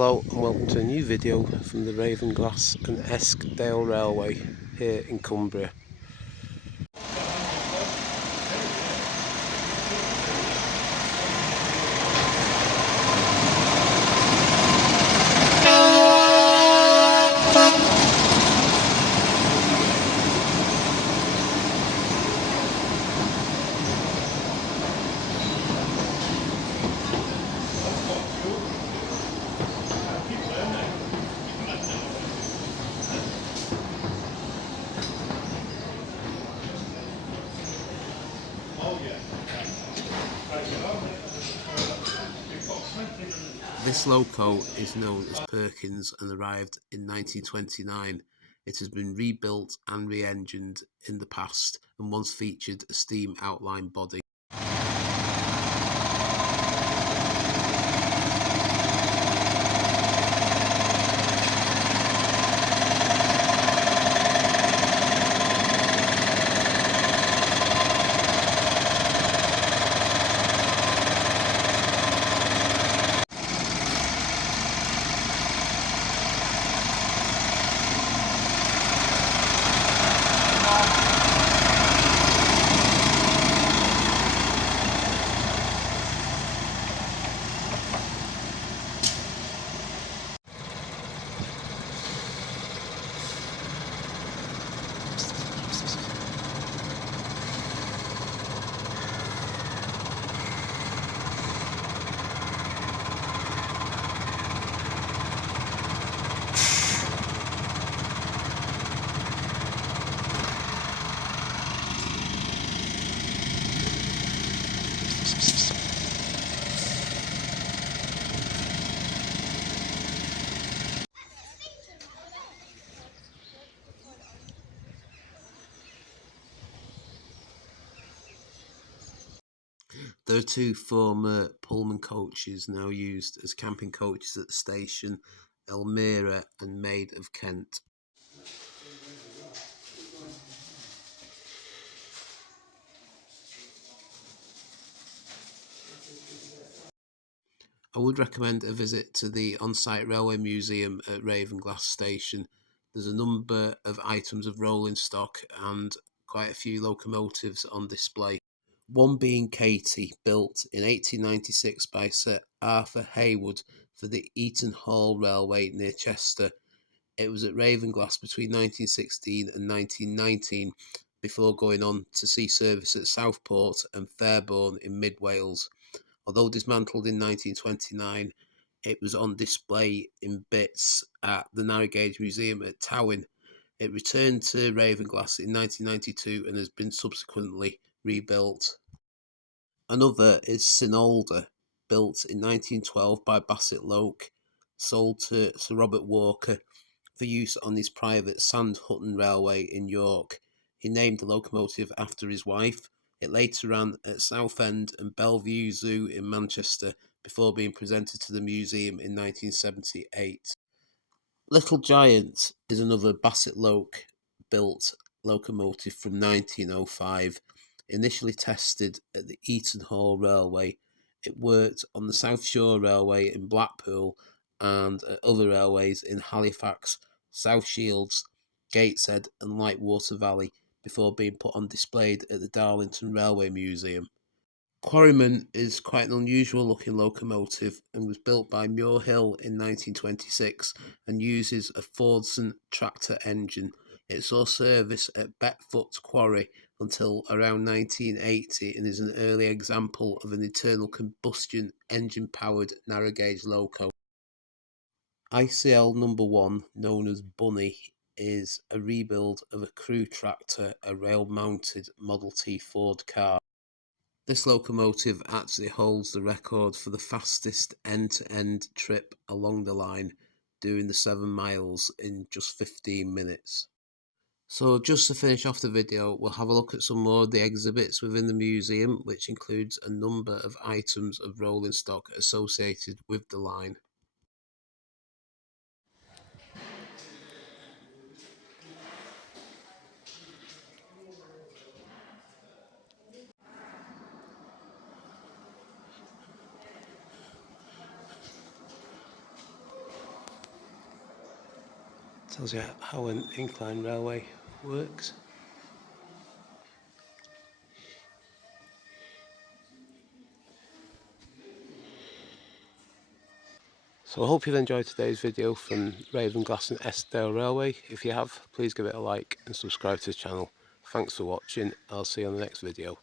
Hello and welcome to a new video from the Ravenglass and Eskdale Railway here in Cumbria. This loco is known as Perkins and arrived in 1929. It has been rebuilt and re-engined in the past and once featured a steam outline body. There are two former Pullman coaches now used as camping coaches at the station, Elmira and Maid of Kent. I would recommend a visit to the on-site railway museum at Ravenglass Station. There's a number of items of rolling stock and quite a few locomotives on display. One being Katie, built in 1896 by Sir Arthur Hayward for the Eaton Hall Railway near Chester. It was at Ravenglass between 1916 and 1919 before going on to see service at Southport and Fairborn in mid-Wales. Although dismantled in 1929, it was on display in bits at the Narrow Gauge Museum at Towyn. It returned to Ravenglass in 1992 and has been subsequently rebuilt. Another is Sinolda, built in 1912 by Bassett Loke, sold to Sir Robert Walker for use on his private Sand Hutton Railway in York. He named the locomotive after his wife. It later ran at Southend and Bellevue Zoo in Manchester before being presented to the museum in 1978. Little Giant is another Bassett Loke built locomotive from 1905. Initially tested at the Eaton Hall Railway, it worked on the South Shore Railway in Blackpool and at other railways in Halifax, South Shields, Gateshead and Lightwater Valley before being put on display at the Darlington Railway Museum. Quarryman is quite an unusual looking locomotive and was built by Muir Hill in 1926 and uses a Fordson tractor engine. It saw service at Betfoot Quarry until around 1980 and is an early example of an internal combustion engine powered narrow gauge loco. ICL number 1, known as Bunny, is a rebuild of a crew tractor, a rail mounted Model T Ford car. This locomotive actually holds the record for the fastest end-to-end trip along the line, doing the 7 miles in just 15 minutes. So just to finish off the video, we'll have a look at some more of the exhibits within the museum, which includes a number of items of rolling stock associated with the line. Tells you how an incline railway works. So I hope you've enjoyed today's video from Ravenglass and Eskdale Railway. If you have, please give it a like and subscribe to the channel. Thanks for watching. I'll see you on the next video.